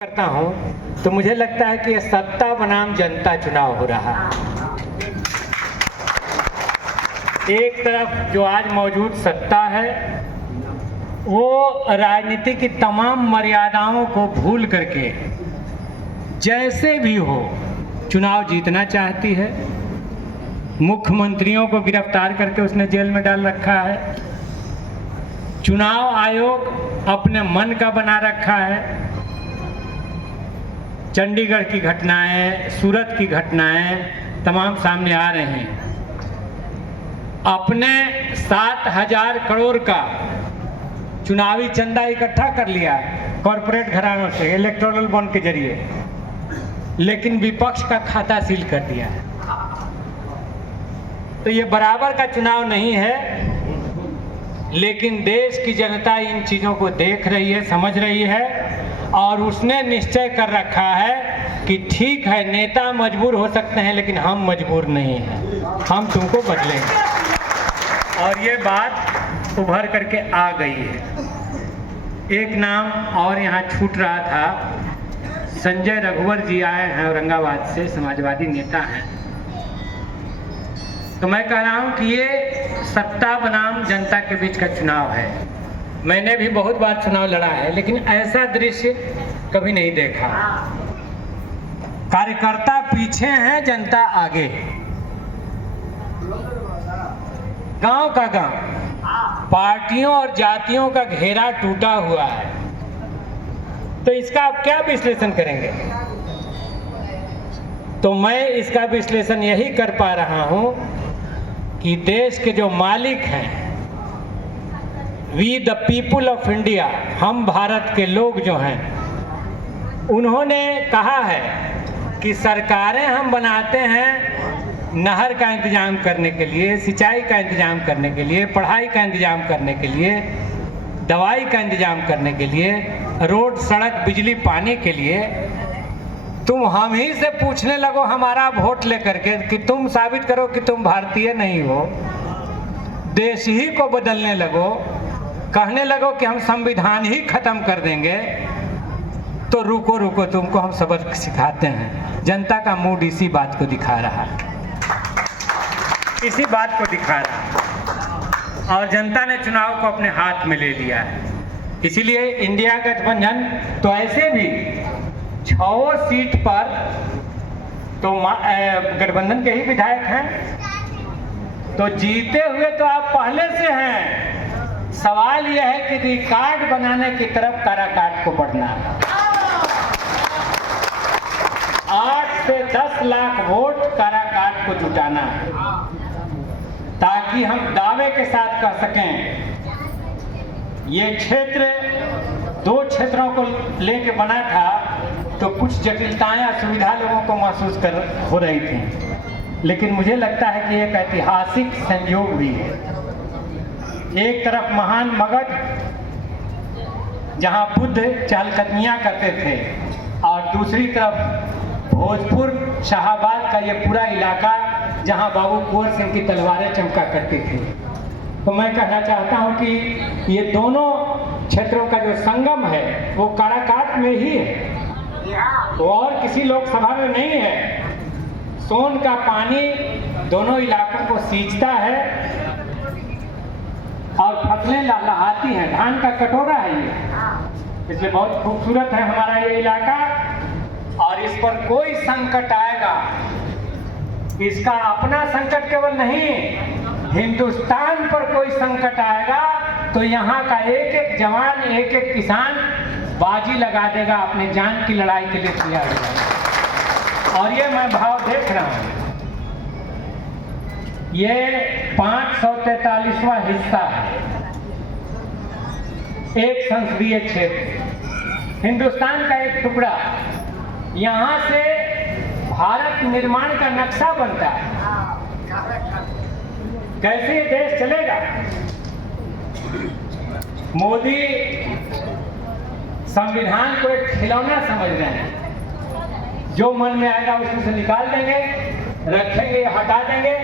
करता हूं तो मुझे लगता है कि ये सत्ता बनाम जनता चुनाव हो रहा है। एक तरफ जो आज मौजूद सत्ता है वो राजनीति की तमाम मर्यादाओं को भूल करके जैसे भी हो चुनाव जीतना चाहती है। मुख्यमंत्रियों को गिरफ्तार करके उसने जेल में डाल रखा है। चुनाव आयोग अपने मन का बना रखा है। चंडीगढ़ की घटनाएं, सूरत की घटनाएं तमाम सामने आ रहे हैं। अपने 7,000 करोड़ का चुनावी चंदा इकट्ठा कर लिया कॉरपोरेट घरानों से इलेक्टोरल बॉन्ड के जरिए, लेकिन विपक्ष का खाता सील कर दिया है। तो ये बराबर का चुनाव नहीं है, लेकिन देश की जनता इन चीज़ों को देख रही है, समझ रही है और उसने निश्चय कर रखा है कि ठीक है, नेता मजबूर हो सकते हैं लेकिन हम मजबूर नहीं हैं, हम तुमको बदलेंगे। और ये बात उभर करके आ गई है। एक नाम और यहाँ छूट रहा था, संजय रघुवर जी आए हैं औरंगाबाद से, समाजवादी नेता हैं। तो मैं कह रहा हूँ कि ये सत्ता बनाम जनता के बीच का चुनाव है। मैंने भी बहुत बार चुनाव लड़ा है, लेकिन ऐसा दृश्य कभी नहीं देखा। कार्यकर्ता पीछे हैं, जनता आगे। गांव का गांव, पार्टियों और जातियों का घेरा टूटा हुआ है। तो इसका आप क्या विश्लेषण करेंगे? तो मैं इसका विश्लेषण यही कर पा रहा हूं कि देश के जो मालिक हैं, we the people of India, हम भारत के लोग जो हैं, उन्होंने कहा है कि सरकारें हम बनाते हैं नहर का इंतजाम करने के लिए, सिंचाई का इंतजाम करने के लिए, पढ़ाई का इंतजाम करने के लिए, दवाई का इंतजाम करने के लिए, रोड सड़क बिजली पानी के लिए। तुम हम ही से पूछने लगो हमारा वोट लेकर के कि तुम साबित करो कि तुम भारतीय नहीं हो, देश ही को बदलने लगो, कहने लगो कि हम संविधान ही खत्म कर देंगे, तो रुको रुको, तुमको हम सबक सिखाते हैं। जनता का मूड इसी बात को दिखा रहा है, इसी बात को दिखा रहा है। और जनता ने चुनाव को अपने हाथ में ले लिया है। इसीलिए इंडिया गठबंधन तो ऐसे भी 6 सीट पर तो गठबंधन के ही विधायक हैं, तो जीते हुए तो आप पहले से हैं। सवाल यह है कि रिकॉर्ड बनाने की तरफ काराकाट को बढ़ना है। 8 से 10 लाख वोट काराकाट को जुटाना है, ताकि हम दावे के साथ कह सकें ये क्षेत्र 2 क्षेत्रों को लेके बना था, तो कुछ जटिलताएं, असुविधा लोगों को महसूस हो रही थी, लेकिन मुझे लगता है कि एक ऐतिहासिक संयोग भी है। एक तरफ महान मगध, जहां बुद्ध चहलकदमियां करते थे, और दूसरी तरफ भोजपुर शाहाबाद का ये पूरा इलाका जहां बाबू कुंवर सिंह की तलवारें चमका करती थी। तो मैं कहना चाहता हूं कि ये दोनों क्षेत्रों का जो संगम है वो काराकाट में ही है, और किसी लोकसभा में नहीं है। सोन का पानी दोनों इलाकों को सींचता है और फसलें लहलहाती हैं। धान का कटोरा है ये, इसलिए बहुत खूबसूरत है हमारा ये इलाका। और इस पर कोई संकट आएगा, इसका अपना संकट केवल नहीं, हिंदुस्तान पर कोई संकट आएगा तो यहाँ का एक एक जवान, एक एक किसान बाजी लगा देगा, अपने जान की लड़ाई के लिए तैयार हो जाएगा। और ये मैं भाव देख रहा हूँ। ये 543वां हिस्सा है, एक संसदीय क्षेत्र, हिंदुस्तान का एक टुकड़ा। यहाँ से भारत निर्माण का नक्शा बनता है। कैसे ये देश चलेगा? मोदी संविधान को एक खिलौना समझ रहे हैं, जो मन में आएगा उसमें से निकाल देंगे, रखेंगे, हटा देंगे।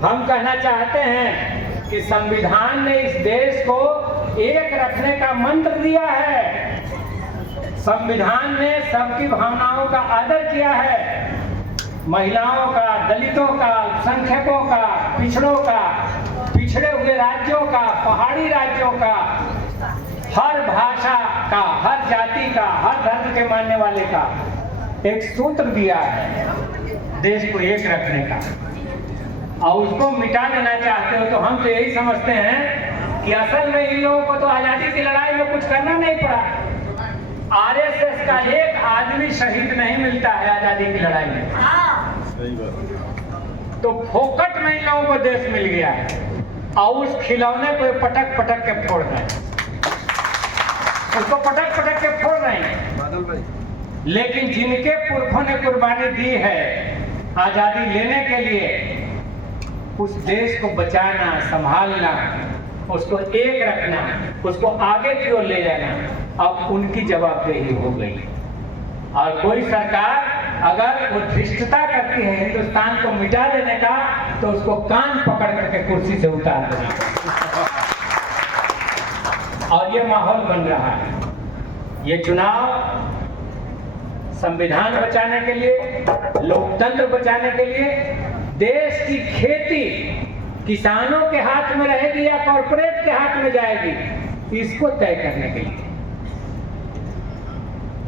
हम कहना चाहते हैं कि संविधान ने इस देश को एक रखने का मंत्र दिया है। संविधान ने सबकी भावनाओं का आदर किया है। महिलाओं का, दलितों का, अल्पसंख्यकों का, पिछड़ों का, पिछड़े हुए राज्यों का, पहाड़ी राज्यों का, हर भाषा का, हर जाति का, हर धर्म के मानने वाले का एक सूत्र दिया है देश को एक रखने का, और उसको मिटा देना चाहते हो। तो हम तो यही समझते हैं कि असल में इन लोगों को तो आजादी की लड़ाई में कुछ करना नहीं पड़ा। आरएसएस का एक आदमी शहीद नहीं मिलता है आजादी की लड़ाई में, तो फोकट में इन लोगों को देश मिल गया है और उस खिलौने को पटक पटक के फोड़ रहे हैं, उसको पटक पटक के फोड़ रहे हैं। लेकिन जिनके पुरखों ने कुर्बानी दी है आजादी लेने के लिए, उस देश को बचाना, संभालना, उसको एक रखना, उसको आगे की ओर ले जाना, अब उनकी जवाबदेही हो गई। और कोई सरकार अगर वो धृष्टता करती है हिंदुस्तान को मिटा देने का, तो उसको कान पकड़ करके कुर्सी से उतार देना। और ये माहौल बन रहा है। ये चुनाव संविधान बचाने के लिए, लोकतंत्र बचाने के लिए, देश की खेती किसानों के हाथ में रहेगी या कॉर्पोरेट के हाथ में जाएगी, इसको तय करने के लिए।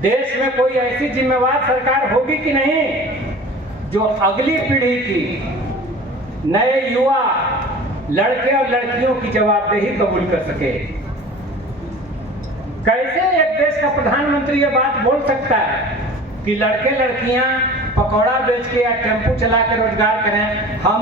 देश में कोई ऐसी जिम्मेवार सरकार होगी कि नहीं जो अगली पीढ़ी की, नए युवा लड़के और लड़कियों की जवाबदेही कबूल कर सके। कैसे एक देश का प्रधानमंत्री ये बात बोल सकता है कि लड़के लड़कियां पकौड़ा बेच के या टेम्पू चला के रोजगार करें? हम